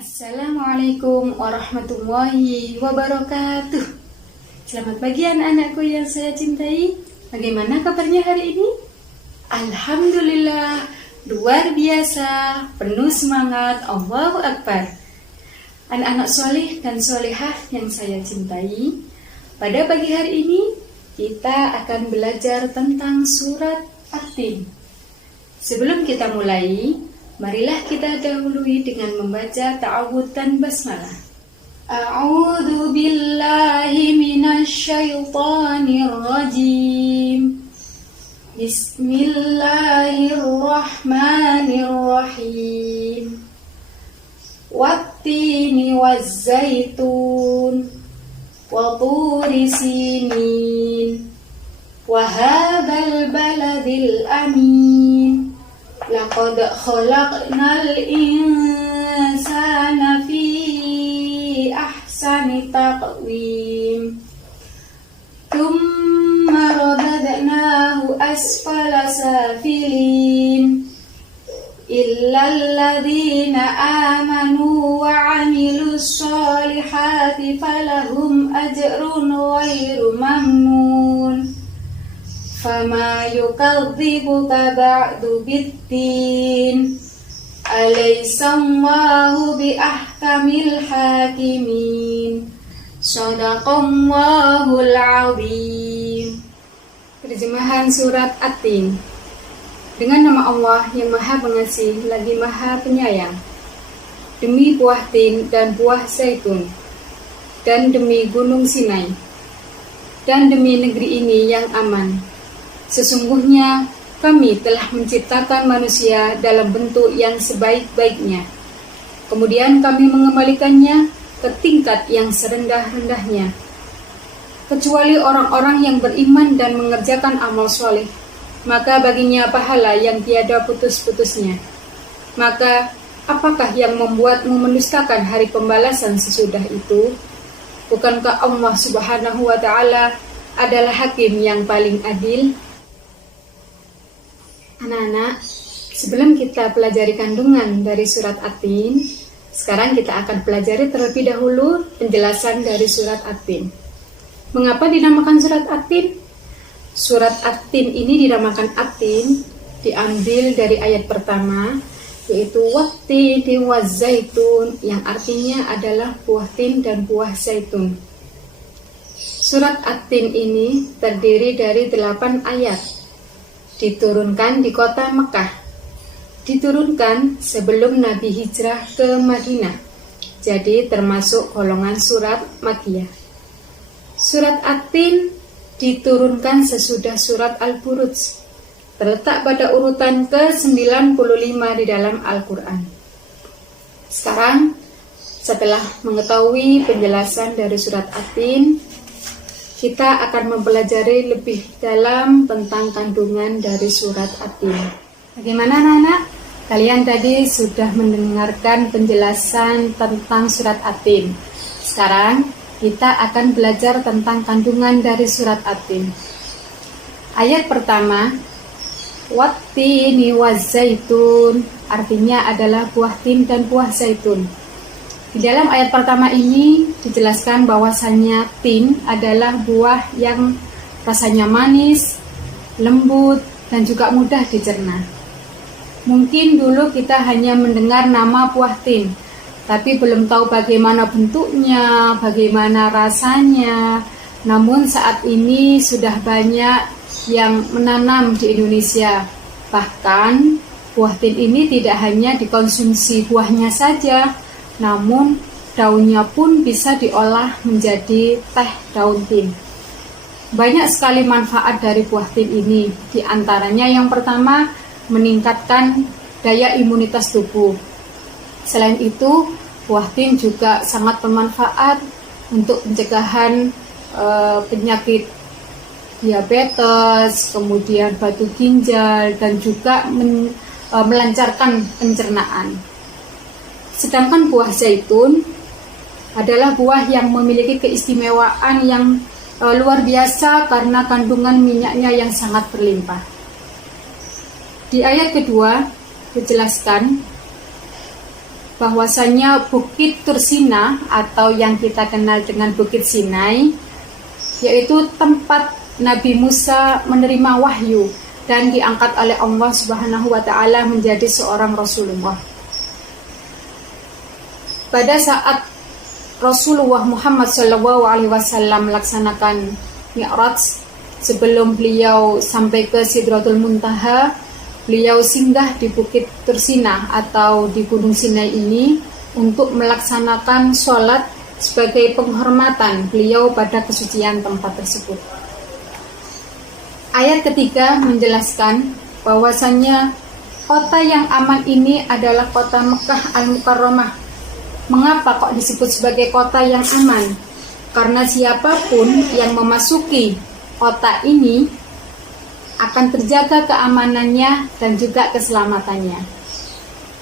Assalamualaikum warahmatullahi wabarakatuh. Selamat pagi anak-anakku yang saya cintai. Bagaimana kabarnya hari ini? Alhamdulillah, luar biasa, penuh semangat, Allahu Akbar. Anak-anak soleh dan solehah yang saya cintai, pada pagi hari ini kita akan belajar tentang surat At-Tin. Sebelum kita mulai, marilah kita dahului dengan membaca ta'awudz dan basmalah. A'udzu billahi minasyaitonir rajim. Bismillahirrahmanirrahim. Wattini wazzaitun wa turi sinin wa hadzal baladil amin. Laqad khalaqnal insana fi ahsani taqwim. Thumma radadnahu asfala safilin. Illal ladzina amanu wa 'amilus solihati falahum ajrun ghairu mamnun. Fama yukadzibuka ba'du biddin. Alaysallahu biahkamil hakimin. Shadaqallahul azim. Terjemahan surat At-Tin. Dengan nama Allah yang Maha Pengasih lagi Maha Penyayang. Demi buah tin dan buah zaitun, dan demi gunung Sinai, dan demi negeri ini yang aman. Sesungguhnya kami telah menciptakan manusia dalam bentuk yang sebaik-baiknya. Kemudian kami mengembalikannya ke tingkat yang serendah-rendahnya. Kecuali orang-orang yang beriman dan mengerjakan amal soleh, maka baginya pahala yang tiada putus-putusnya. Maka apakah yang membuatmu mendustakan hari pembalasan sesudah itu? Bukankah Allah Subhanahu wa Ta'ala adalah hakim yang paling adil? Anak-anak, sebelum kita pelajari kandungan dari surat At-Tin, sekarang kita akan pelajari terlebih dahulu penjelasan dari surat At-Tin. Mengapa dinamakan surat At-Tin? Surat At-Tin ini dinamakan At-Tin diambil dari ayat pertama, yaitu wattini wazzaitun, yang artinya adalah buah tin dan buah zaitun. Surat At-Tin ini terdiri dari 8 ayat. Diturunkan di kota Mekah. Diturunkan sebelum Nabi hijrah ke Madinah. Jadi termasuk golongan surat Makkiyah. Surat At-Tin diturunkan sesudah surat Al-Buruj. Terletak pada urutan ke-95 di dalam Al-Quran. Sekarang, setelah mengetahui penjelasan dari surat At-Tin, kita akan mempelajari lebih dalam tentang kandungan dari surat At-Tin. Bagaimana anak-anak? Kalian tadi sudah mendengarkan penjelasan tentang surat At-Tin. Sekarang kita akan belajar tentang kandungan dari surat At-Tin. Ayat pertama, wattini wazzaitun, artinya adalah buah tin dan buah zaitun. Di dalam ayat pertama ini dijelaskan bahwasannya tin adalah buah yang rasanya manis, lembut, dan juga mudah dicerna. Mungkin dulu kita hanya mendengar nama buah tin, tapi belum tahu bagaimana bentuknya, bagaimana rasanya. Namun saat ini sudah banyak yang menanam di Indonesia. Bahkan buah tin ini tidak hanya dikonsumsi buahnya saja, namun daunnya pun bisa diolah menjadi teh daun tin. Banyak sekali manfaat dari buah tin ini. Di antaranya yang pertama, meningkatkan daya imunitas tubuh. Selain itu, buah tin juga sangat bermanfaat untuk pencegahan penyakit diabetes, kemudian batu ginjal, dan juga melancarkan pencernaan. Sedangkan buah zaitun adalah buah yang memiliki keistimewaan yang luar biasa karena kandungan minyaknya yang sangat berlimpah. Di ayat kedua dijelaskan bahwasanya Bukit Tursina atau yang kita kenal dengan Bukit Sinai, yaitu tempat Nabi Musa menerima wahyu dan diangkat oleh Allah Subhanahu wa taala menjadi seorang Rasulullah. Pada saat Rasulullah Muhammad SAW melaksanakan Mi'raj, sebelum beliau sampai ke Sidratul Muntaha, beliau singgah di Bukit Tursina atau di Gunung Sinai ini untuk melaksanakan sholat sebagai penghormatan beliau pada kesucian tempat tersebut. Ayat ketiga menjelaskan bahwasannya kota yang aman ini adalah kota Mekah Al-Mukarramah. Mengapa kok disebut sebagai kota yang aman? Karena siapapun yang memasuki kota ini akan terjaga keamanannya dan juga keselamatannya.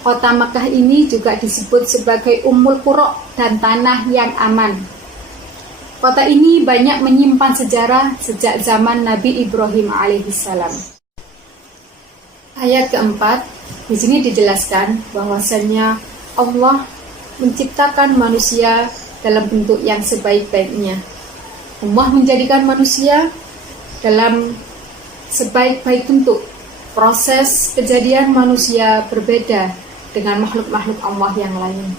Kota Mekah ini juga disebut sebagai Ummul Qura dan tanah yang aman. Kota ini banyak menyimpan sejarah sejak zaman Nabi Ibrahim alaihissalam. Ayat keempat, di sini dijelaskan bahwasannya Allah menciptakan manusia dalam bentuk yang sebaik-baiknya. Allah menjadikan manusia dalam sebaik-baik bentuk. Proses kejadian manusia berbeda dengan makhluk-makhluk Allah yang lain.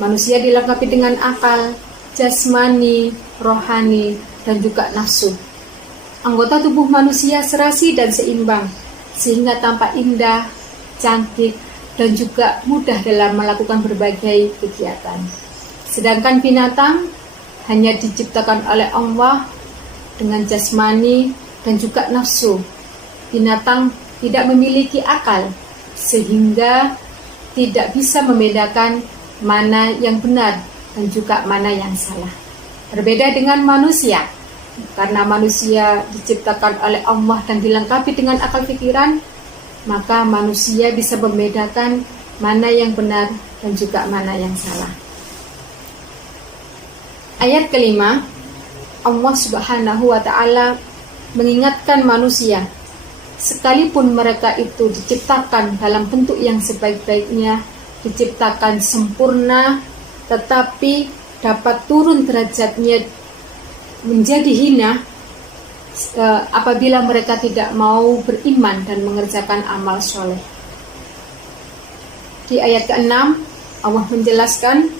Manusia dilengkapi dengan akal, jasmani, rohani, dan juga nafsu. Anggota tubuh manusia serasi dan seimbang, sehingga tampak indah, cantik, dan juga mudah dalam melakukan berbagai kegiatan. Sedangkan binatang hanya diciptakan oleh Allah dengan jasmani dan juga nafsu. Binatang tidak memiliki akal, sehingga tidak bisa membedakan mana yang benar dan juga mana yang salah. Berbeda dengan manusia, karena manusia diciptakan oleh Allah dan dilengkapi dengan akal pikiran, maka manusia bisa membedakan mana yang benar dan juga mana yang salah. Ayat kelima, Allah Subhanahu wa ta'ala mengingatkan manusia, sekalipun mereka itu diciptakan dalam bentuk yang sebaik-baiknya, diciptakan sempurna, tetapi dapat turun derajatnya menjadi hina apabila mereka tidak mau beriman dan mengerjakan amal soleh. Di ayat ke-6, Allah menjelaskan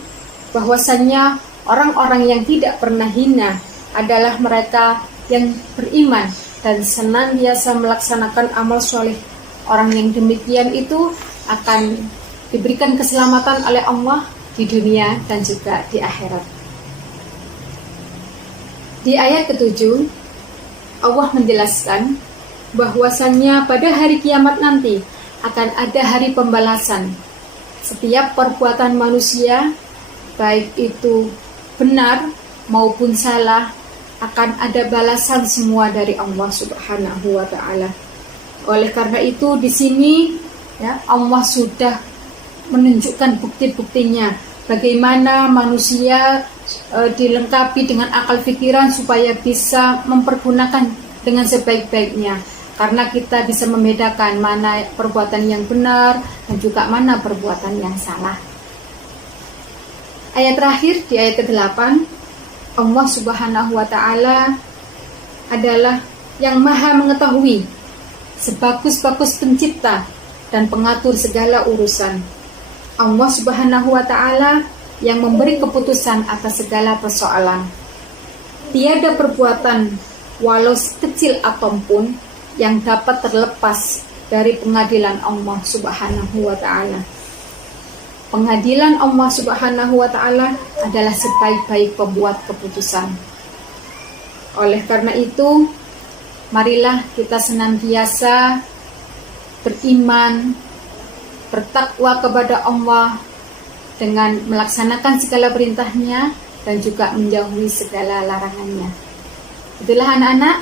bahwasannya orang-orang yang tidak pernah hina adalah mereka yang beriman dan senantiasa melaksanakan amal soleh. Orang yang demikian itu akan diberikan keselamatan oleh Allah di dunia dan juga di akhirat. Di ayat ke-7, Allah menjelaskan bahwasannya pada hari kiamat nanti akan ada hari pembalasan. Setiap perbuatan manusia, baik itu benar maupun salah, akan ada balasan semua dari Allah Subhanahu wa ta'ala. Oleh karena itu di sini ya, Allah sudah menunjukkan bukti-buktinya bagaimana manusia dilengkapi dengan akal pikiran supaya bisa mempergunakan dengan sebaik-baiknya, karena kita bisa membedakan mana perbuatan yang benar dan juga mana perbuatan yang salah. Ayat terakhir di ayat ke-8, Allah Subhanahu wa ta'ala adalah yang maha mengetahui, sebagus-bagus pencipta dan pengatur segala urusan. Allah Subhanahu wa ta'ala yang memberi keputusan atas segala persoalan. Tiada perbuatan walau sekecil atom pun yang dapat terlepas dari pengadilan Allah Subhanahu wa ta'ala. Pengadilan Allah Subhanahu wa ta'ala adalah sebaik-baik pembuat keputusan. Oleh karena itu, marilah kita senantiasa beriman, bertakwa kepada Allah dengan melaksanakan segala perintahnya dan juga menjauhi segala larangannya. Itulah anak-anak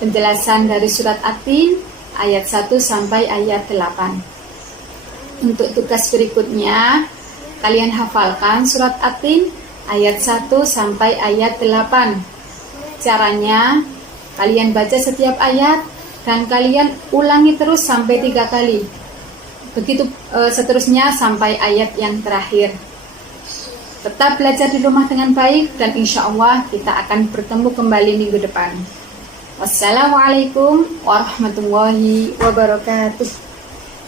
penjelasan dari surat At-Tin ayat 1 sampai ayat 8. Untuk tugas berikutnya, kalian hafalkan surat At-Tin ayat 1 sampai ayat 8. Caranya, kalian baca setiap ayat dan kalian ulangi terus sampai 3 kali. begitu seterusnya sampai ayat yang terakhir. Tetap belajar di rumah dengan baik dan insya Allah kita akan bertemu kembali minggu depan. Wassalamualaikum warahmatullahi wabarakatuh.